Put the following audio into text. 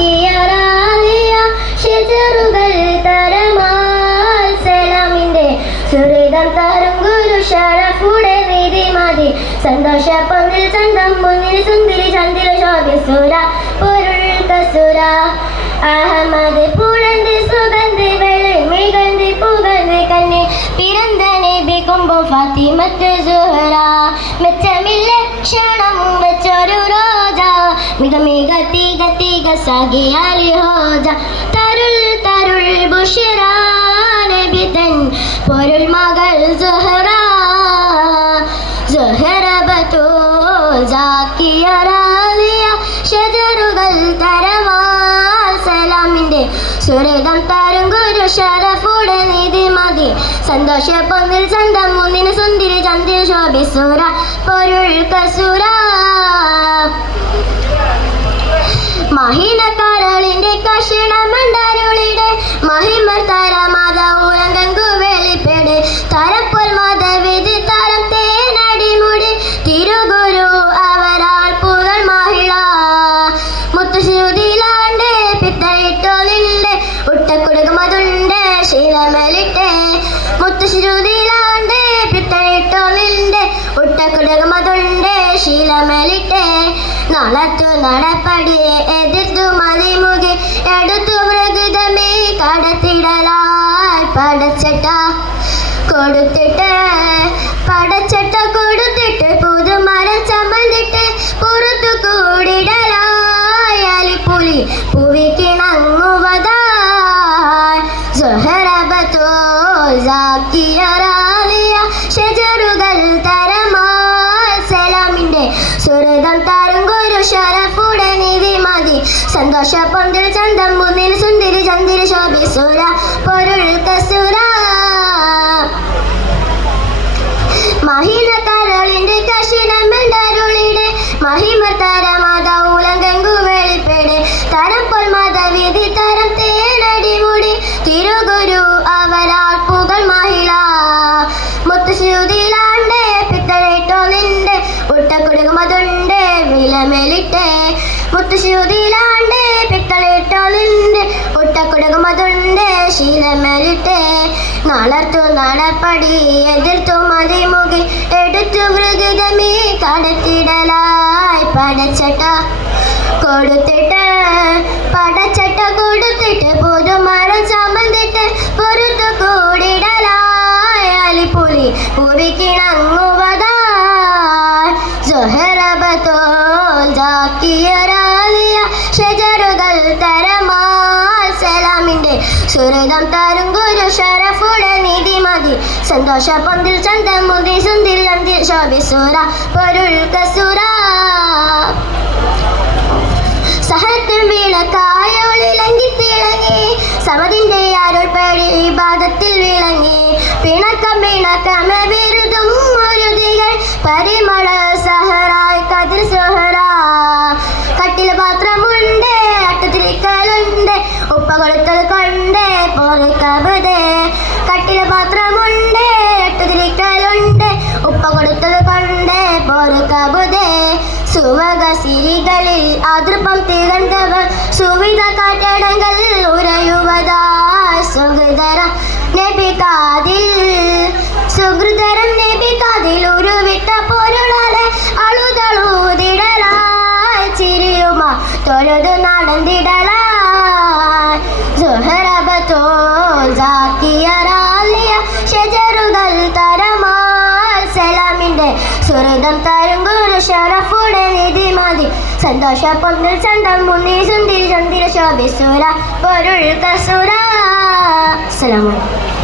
സാക്കിയറാലിയ ഷെജറുകൾ തരമാൽ സലാമിന്റെ സുഹൃതം തരും ഗുരു ഷറഫുടെ നിധി മതി സന്തോഷ പങ്കിൽ ചന്തം മുന്നിൽ സുന്ദരി ചന്ദ്ര ശോഭിസുര പൊരുൾ കസുര അഹമ്മദ് പുഴന്തി സുഗന്ധി വെളി മികന്തി പുകന്തി കണ്ണി പിറந்த നബി കൊമ്പോ ഫാത്തിമത്ത് സുഹറ മെച്ചമില്ല ക്ഷണം വെച്ചൊരു റോജ മിക മിക തീക തീക സാഗിയാലി ഹോജ തരുൾ തരുൾ ബുഷിറ നബി തൻ പൊരുൾ മകൾ സുഹറ സുഹറ ബത്തൂൽ സാക്കിയറാലിയ ഷജറുകൾ തരമാൽ സലാമിന്റെ സുഹൃതം തരും ഗുരു ഷറഫുടെ നിധി മതി സന്തോഷ പൊന്നിൽ ചന്തം മുന്നിന് സുന്ദരി ചന്ദ്ര ശോഭിസുര പൊരുൾ കസുര മഹിന കരളിന്റെ കഷിണമണ്ടരുളിടെ മഹിമർ തരമാത ഉലങ്കു വെളിപ്പെട് തരപ്പൊൽ മതവിധി തരം തേനടിമുടി തിരുഗുരു അവരാൽ പുകൾ മഹിള മുത്തുശുതിലാണ്ട് പിത്തയിട്ടോലിണ്ട് ഉട്ടക്കുടുകുമതുണ്ട് ശീലമലിട്ടെ മുത്തുശുതിലാണ്ട് പിത്തയിട്ടോലിണ്ട് ഉട്ടക്കുടുകുമതുണ്ട് ശീലമലിട്ടെ നടത്തു നടപ്പടിയെ എതിർത്തു മതിമുകി എടുത്തു മൃഗതമേ കടത്തിടലാൽ പടച്ചട്ട കൊടുത്തിട്ട് പടച്ചട്ട കൊടുത്തിട്ട് പുതുമരം ചമന്നിട്ട് പുറത്തു കൂടിടലായി അലിപ്പുലി പുവിക്കിണങ്ങുവതായി സുഹറബത്തോൽ സാക്കിയറാലിയ ഷജറുകൾ തരമാൽ സലാമിന്റെ സുഹൃതം തരും ഗുരു ഷറഫുടെ നിധി മതി സന്തോഷ പൊന്തിൽ ചന്തം മുന്നിൽ സുന്ദരി ചന്ദ്ര ശോഭിസുര പൊരുൾ കസുര മഹിന കരളിന്റെ കഷിണമണ്ടരുളിടെ മഹിമർ തരമാത ഉലങ്കു വെളിപ്പെട് തരപ്പൊൽ മതവിധി തരം തേനടിമുടി തിരുഗുരു അവരാൽ പുകൾ മഹിള മുത്തുശുതിലാണ്ട് പിത്തളയിട്ടോലിണ്ട് ഉട്ടക്കുടുകുമതുണ്ട് വിലമെലിട്ടെ മുത്തുശുതിലാണ്ട് പിത്തളയിട്ടോലിണ്ട് ഉട്ടക്കുടുകുമതുണ്ട് ശീലമെലിട്ടെ നടത്തു നടപ്പടി എതിർത്തു മതിമുകി എടുത്തു മൃഗതമേ കടത്തിടലായി പടച്ചട്ട കൊടുത്തിട്ട് പടച്ചട്ട കൊടുത്തിട്ട് പുതുമരം ചമന്നിട്ട് പുറത്തു കൂടിടലായി അലിപ്പുലി പുവിക്കിണങ്ങുവതായി സുഹറബത്തോൽ സാക്കിയറാലിയ ഷജറുകൾ തരമാൽ സലാമിന്റെ സുഹൃതം തരും ഗുരു ഷറഫുടെ നിധി മതി സന്തോഷ പൊന്തിൽ ചന്തം മുതി സുന്ദരി ചന്ദ്ര ശോഭിസുര പൊരുൾ കസുര സഹത്തിൽ വിളക്കായൊളിലങ്കി തിളങ്ങി സമതിന്റെ അരുൾപടി ഇബാദത്തിൽ വിളങ്ങി പിണക്കമ വിരുതും ഒരുതികൾ പരിമള സഹറായി കതിർ സുഹറ കട്ടില പാത്രമുണ്ട് അട്ടത്തിരിക്കലുണ്ട് ഉപ്പ കൊടുത്തത് കൊണ്ട് പൊറുക്കബുദേ കട്ടില പാത്രമുണ്ട് അട്ടത്തിരിക്കലുണ്ട് ഉപ്പ കൊടുത്തത് കൊണ്ട് പൊറുക്കബുദേ സുവക സിരികളിൽ അതൃപ്പം തികന്തവർ സുവിധ കാറ്റടങ്ങൾ ഉരയുവതായി സുഹൃതരം നബികാതിൽ സുഹൃതരം നബികാതിൽ ഉരുവിട്ട പൊരുളാലെ അളുതളൂതിടലായി ചിരിയുമ തൊഴുതു നടന്നിടലായി സുഹറബത്തോൽ സാക്കിയറാലിയ ഷജറുകൾ തരമാൽ സലാമിന്റെ സുഹൃതം തരും ഗുരു ഷറഫുടെ നിധി മതി സന്തോഷ പൊന്നിൽ ചന്തം മുന്നി സുന്ദരി ചന്ദ്ര ശോഭിസുര പൊരുൾ കസുര. അസ്സലാമു അലൈക്കും.